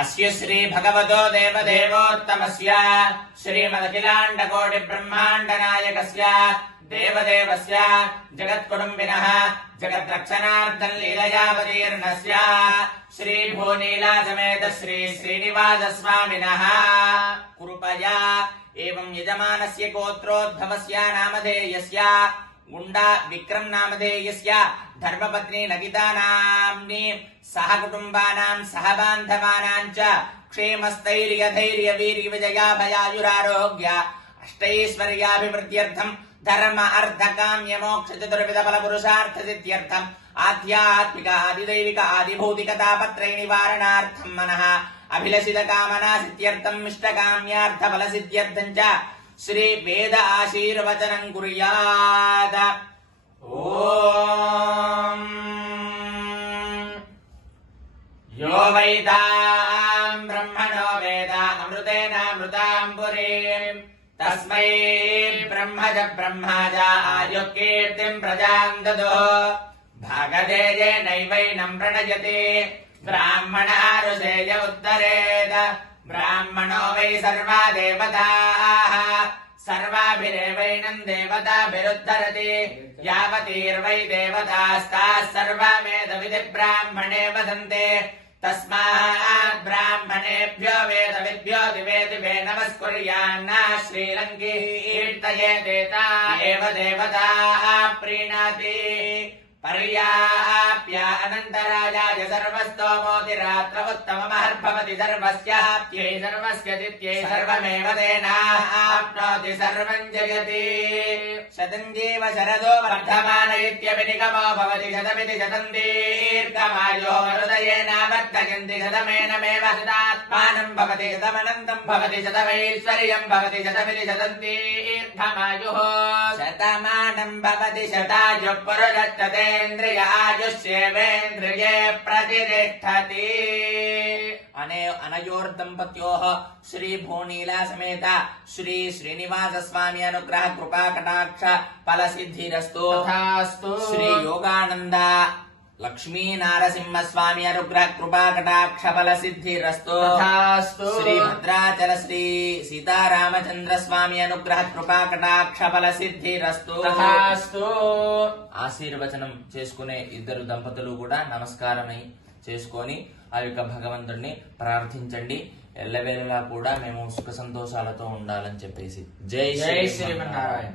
अस्य श्री भगवतो देवदेवोत्तमस्य श्रीमदखिलाण्डकोटि ब्रह्माण्ड नायकस्य देवदेवस्य जगत्कुटुम्बिनः जगद्रक्षणार्थं लीलयावतीर्णस्य श्री भूनीला समेत श्री श्रीनिवास स्वामिनः कृपया एवं यजमानस्य गोत्रोद्भवस्य नामधेयस्य गुंडा विक्रम नामधेयस्य धर्मपत्नी नगिता नाम्नि सह कुटुम्बानां सह बान्धवानां च क्षेमस्थैर्य धैर्य वीर्य विजयाभयायुरारोग्य अष्टैश्वर्याभिवृद्ध्यर्थं धर्म अर्थ काम्य मोक्ष चतुर्विध फल पुरुषार्थ सिद्ध्यर्थं आध्यात्मिक आदिदैविक आदिभौतिक तापत्रय निवारणार्थं मनः अभिलषित कामना सिद्ध्यर्थं इष्ट काम्यार्थ फल सिद्ध्यर्थं च श्री वेद आशीर्वचनं कुर्यात्। ओम यो वैतां ब्रह्मणो वेद अमृतेनामृतां पुरीं तस्मै ब्रह्म च आयुकीर्तिं प्रजां ददो भागधेयेनैवैनं प्रणयते ब्राह्मणः ऋषेय उत्तरेद ब्राह्मणो वै सर्वा देवताः सर्वाभिरेवैनं देवताभिरुद्धरति यावतीर्वै देवतास्ताः सर्वा वेदविधि ब्राह्मणे वदन्ते तस्मात् ब्राह्मणेभ्यो वेदविद्भ्यो दिवे दिवे नमस्कुर्यान्न श्रीलङ्कीर्तयेदेता एव देवताः प्रीणाति पर्याप्य अनन्तरायाय सर्वस्तोमोतिरात्र उत्तममहर्भवति सर्वस्याप्त्यै सर्वस्य दित्यै सर्वमेव तेनाप्नोति सर्वं जयति शतं जीव शरदो वर्धमान इत्यभिनिगमो भवति शतमिति शतं दीर्घमायो हृदयेनावर्धयन्ति शतमेनमेव शतात्मानं भवति शतमनन्तं भवति शतमैश्वर्यं भवति शतमिति शतं दीर्घमायुः शतमानं भवति शतायुः पुरुषश्चते इंद्रिय आयुष्येवेन्द्रिये प्रतिष्ठति। अनयोर्दंपत्योः श्री भूनीला समेत श्री श्रीनिवास स्वामी अनुग्रह कृपा कटाक्ष फल सिद्धिरस्तु। श्री योगानंद लक्ष्मी नारसिंह स्वामी अनुग्रह कृपा कटाक्ष फल सिद्धिरस्तु। श्री भद्राचल श्री सीतारामचंद्र स्वामी अनुग्रह कृपा कटाक्ष फल सिद्धिरस्तु। ఆశీర్వచనం చేసుకునే ఇద్దరు దంపతులు కూడా నమస్కారమై చేసుకొని ఆ యొక్క భగవంతుడిని ప్రార్థించండి. ఎల్లవేళలా కూడా మేము సుఖ సంతోషాలతో ఉండాలని చెప్పేసి జై శ్రీమన్నారాయణ.